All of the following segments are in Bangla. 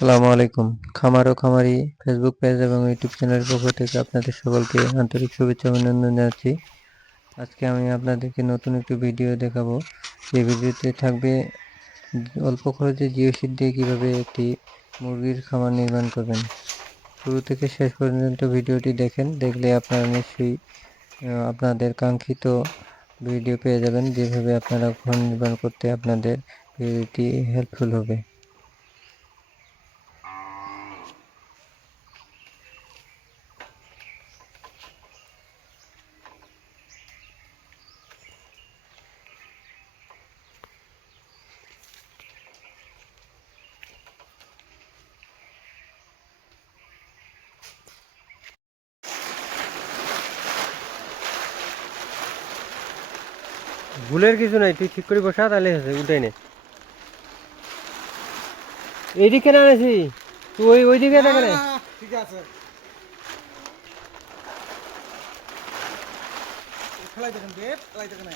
আসসালামু আলাইকুম। খামার ও খামারি ফেসবুক পেজ এবং ইউটিউব চ্যানেলের পক্ষ থেকে আপনাদের সকলকে আন্তরিক শুভেচ্ছা অভিনন্দন জানাচ্ছি। আজকে আমি আপনাদেরকে নতুন একটি ভিডিও দেখাবো। এই ভিডিওতে থাকবে অল্প খরচে জিও সিট দিয়ে কীভাবে একটি মুরগির খামার নির্মাণ করবেন। শুরু থেকে শেষ পর্যন্ত ভিডিওটি দেখেন, দেখলে আপনারা নিশ্চয়ই আপনাদের কাঙ্ক্ষিত ভিডিও পেয়ে যাবেন। যেভাবে আপনারা ঘর নির্মাণ করতে আপনাদের ভিডিওটি হেল্পফুল হবে। ভুলের কিছু নাই, তুই ঠিক করে বসা, তাহলে হয়েছে উঠে নে। এইদিকে কেন আনেছি তুই ওই ওইদিকে না। ঠিক আছে। খেলাই দেখেন দেব খেলাই দেখেন।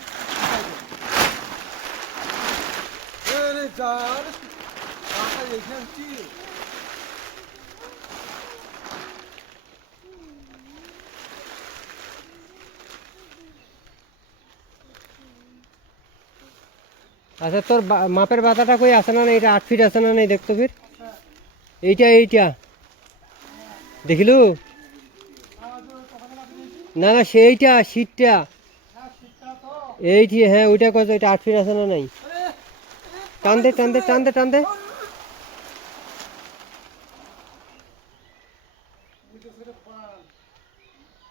আচ্ছা তোর মাপের বাতাটা কই আছে না এটা আট ফিট আছে না নাই? দেখতো ফির। এইটা এইটা। দেখিলু? না না, সেইটা, শীতটা। এইটি হ্যাঁ ওইটা কত? এটা আট ফিট আছে না নাই? টান দে টান দে দে, টান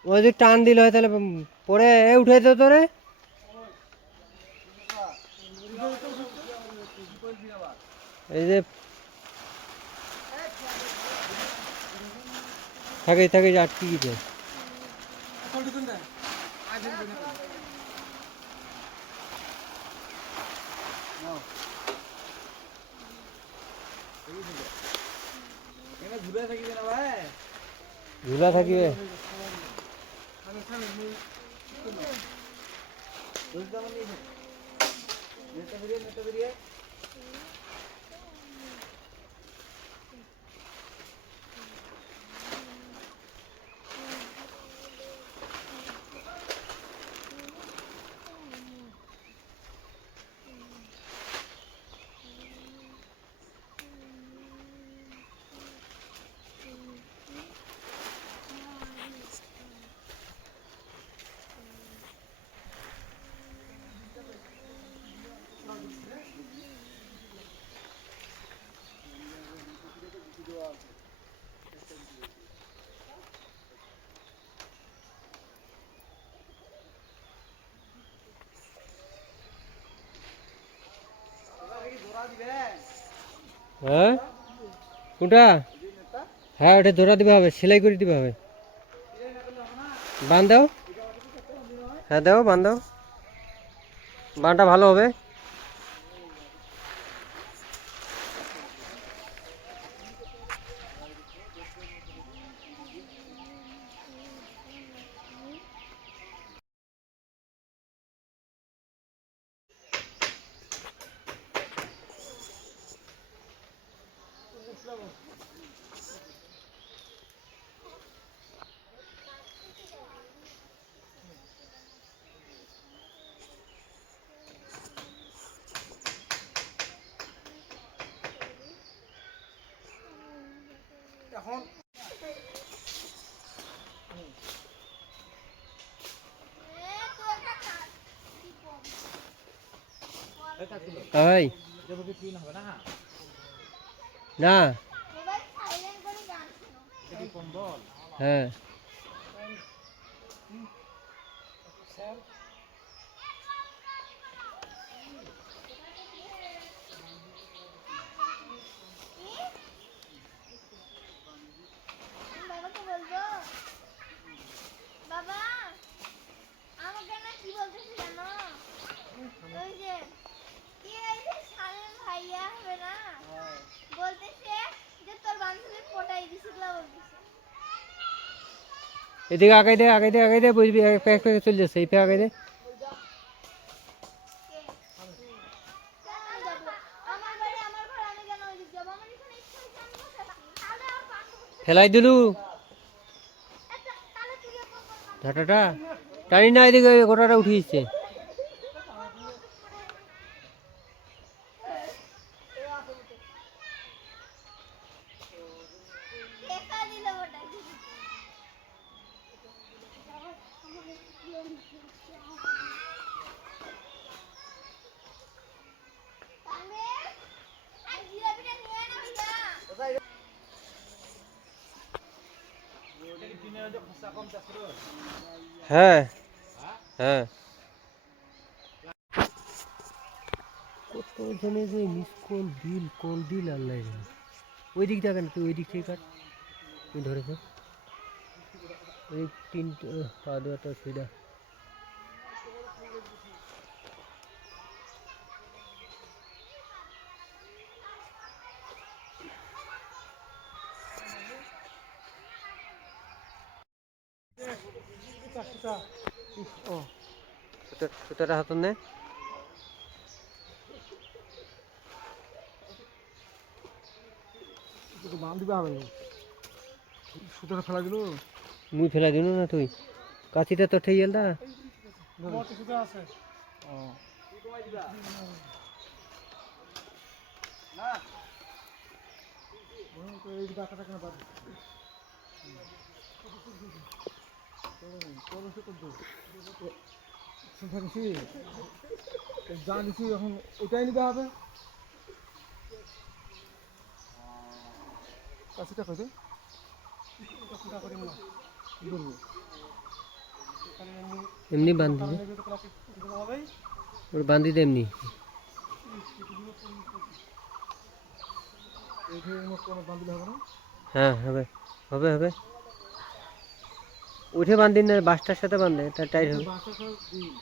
ওই যদি টান দিল হয় তাহলে পরে উঠে দে তোরে। এই যে। থাকে থাকে যে আটকে গেছে ঝুলা থাকিবে। নেতা বেরিয়ে নেতা বেরিয়ে হ্যাঁ? কোনটা? হ্যাঁ ওটা ধরা দিবে হবে, সেলাই করে দিতে হবে। বান দাও। হ্যাঁ দাও বান্ধাও বানটা ভালো হবে। এখন ভাই না। হ্যাঁ বাবাকে বলব বাবা আমাকে না কি বলতেছে জানো ওই যে কি হয়েছে সালেম ভাইয়া হবে না বলতেছে যে তোর বান্ধবী পটাই দিছিল বলতেছে এদিকে আগাই দে আগাই দে আগাই দে বুঝবি এক এক করে চলে যাচ্ছে, এই পে আগাই দে। ফেলাই দিলু। ঝাঁটাটা টানি না, এদিকে গোটাটা উঠিয়েছে দেখা দিল ওটা তাহলে আর জিলাপিটা নিয়ে না ভাইয়া হ্যাঁ। হ্যাঁ। কত জনে যে মিস কল দিল কল দিল আল্লাহ ওই দিক দেখেন তুই ওই দিক থেকে কাট। তুমি ধরেছ ওই তিনটা পা দেওয়াটা অসুবিধা ও। হাতন নে। বাম দিবা হবে না সুতোটা ফেলা দিল। মুই ফেলা দিল না তুই। কাছিটা তো ঠেই গেল সুতো আছে। ও। এই ডাকাটা কেন বাদ জানিছি এখন ওটাই নিতে হবে কইতে বলব এমনি বান্ধি ওর বান্ধি দে এমনি। হ্যাঁ হবে। হবে হবে। উঠে বান্ধি না বাসটার সাথে বান্ধে তা টাইট হবে।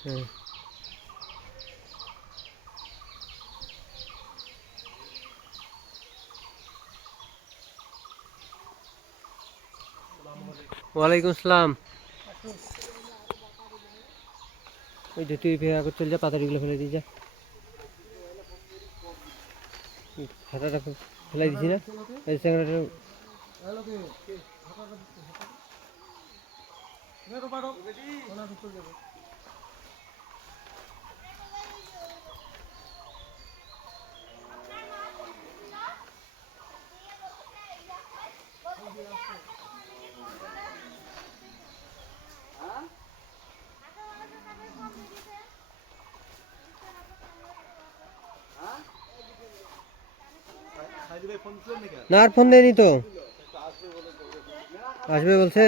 হ্যাঁ। ওয়ালাইকুম আসসালাম। ওই যে তুই ফেরা করে চলে যা পাতারিগুলো ফেলে দিয়ে যা। খাতাটা ফেলে দিছি না পারো। যাবে। না আর ফোন দেয়নি তো? আসবে বলছে।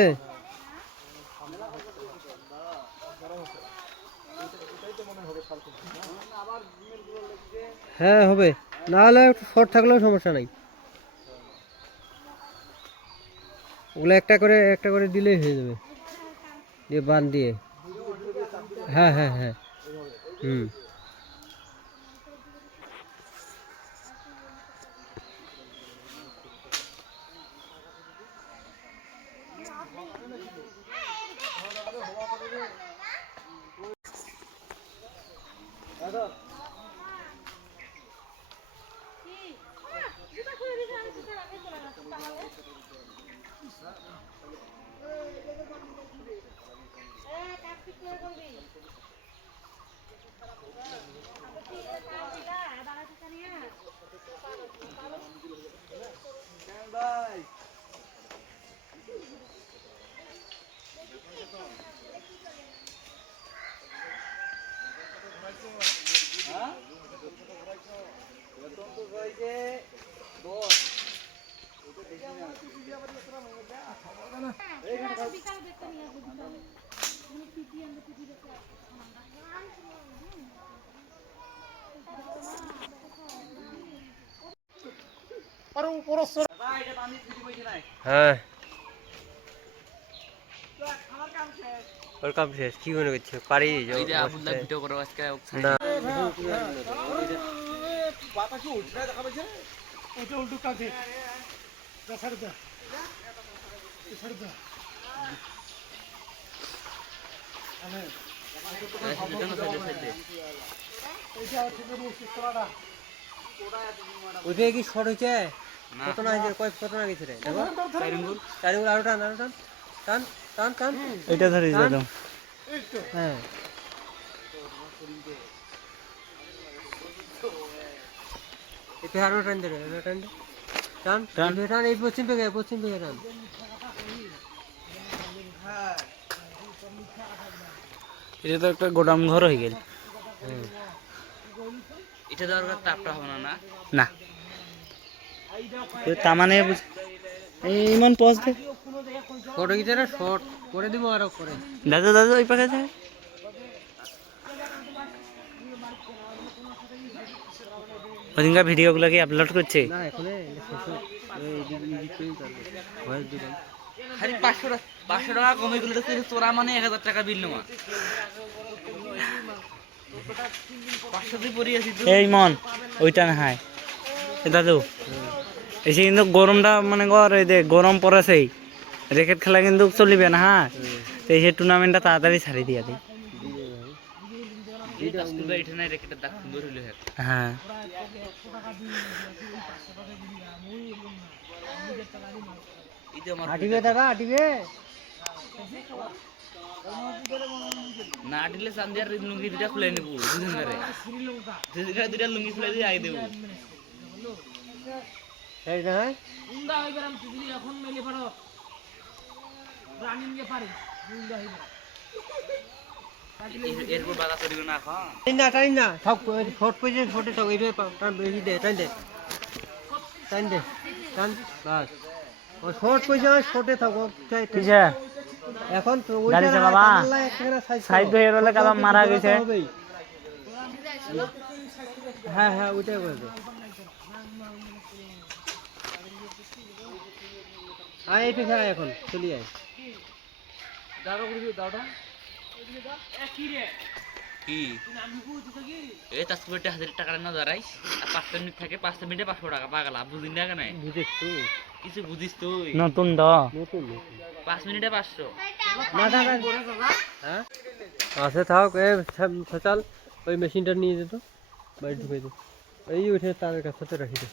হ্যাঁ হবে। না হলে একটু শর্ট থাকলেও সমস্যা নাই। ওগুলো একটা করে একটা করে দিলেই হয়ে যাবে। দিয়ে বান দিয়ে। হ্যাঁ হ্যাঁ হ্যাঁ। হুম। আর উপরে হ্যাঁ। ওর কাম শেষ কি মনে করছে? পারি না। বাতাসে উঠছে দেখা পাচ্ছে? ওটা উল্টো কাঁধে। ছাড় দা ছাড় দা এইটা যে ওইটা কি শর্ট হয়েছে? কত না হয়েছে কয় কত না গেছে রে? আরও টান আরও টান। টান টান টান। এটা ধরিস দাদা হ্যাঁ। এতে আরও টান দে রে, আরও টান দে টান টান। টান এই পশ্চিম পেগে পশ্চিম পেগে টান। এটা তো একটা গোদাম ঘর হয়ে গেল। হুম। এটা দরকার তাপটা হবে না? না। না তো তার মানে ইমান পজ দে। ফটো শর্ট করে দিব আরও করে। দাদা দাদা ওই পাখে যায়। ওদিনকার ভিডিওগুলো কি আপলোড করছে? না এখন পাঁচশো টাকা পাঁচশো টাকা কমে গেলে তো তোরা মানে এক হাজার টাকা বিল নেওয়া। পাঁচশো দিয়ে পড়ে আছি এই মন ওইটা না হাই দাদু। এসে কিন্তু গরমটা মানে গর এই যে গরম পড়েছেই। রেকেট খেলা কিন্তু চলিবে না হ্যাঁ? তো এই টুর্নামেন্টটা তাড়াতাড়ি ছাড়ি দিয়া দিই। হ্যাঁ। আটিবে দাদা আটিবে? না দিলে সান্দিয়ার লুঙ্গি দুটা খুলে নেব দুদিন দুটা লুঙ্গি খুলে দিয়ে আই দেবো। এই না হয় এরপর বাধা করিবে না এখন? না টাইন না এইভাবে বেশি দে টাইন দে। টাইন দে টান বাস। ও শর্ট পয়সা শর্টে থাক ও চাই তো। কিসে? এখন সাইড হয়ে গেলে মারা গেছে। হ্যাঁ হ্যাঁ ওইটাই বলবে আয় এই পেছনে আয় এখন চলি আয় কি এই তার সুবিধা হাজার টাকা না দাঁড়াইস আর পাঁচটা মিনিট থাকে পাঁচটা মিনিটে পাঁচশো টাকা পাগলা বুঝিন না কেন? বুঝিস তো কিছু বুঝিস তুই। নতুন পাঁচ মিনিটে পাঁচশো। না না না হ্যাঁ? আছে থাক সচাল ওই মেশিনটা নিয়ে যেত বাড়ি ঢুকে দে। এই উঠে তার কাছে রাখি দে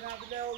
ভিডিওটা দেখা হয়েছিল এই ধীরে ধীরে ধীরে ধীরে কালো কালো করে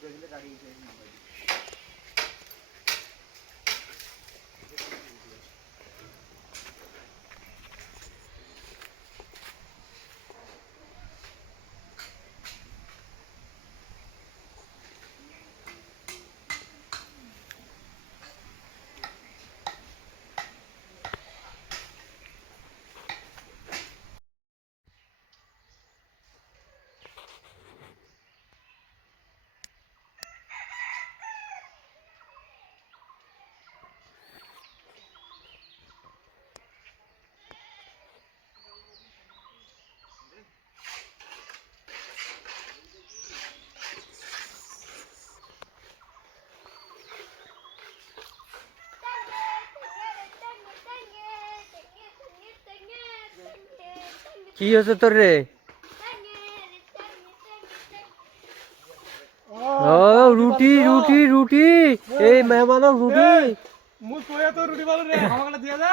দেখো কি হয়েছে তোর রে? ও রুটি রুটি রুটি। এই মেহমানক রুটি। মুখ তো রুটি ভালো রে। আমাকে দিয়ে যা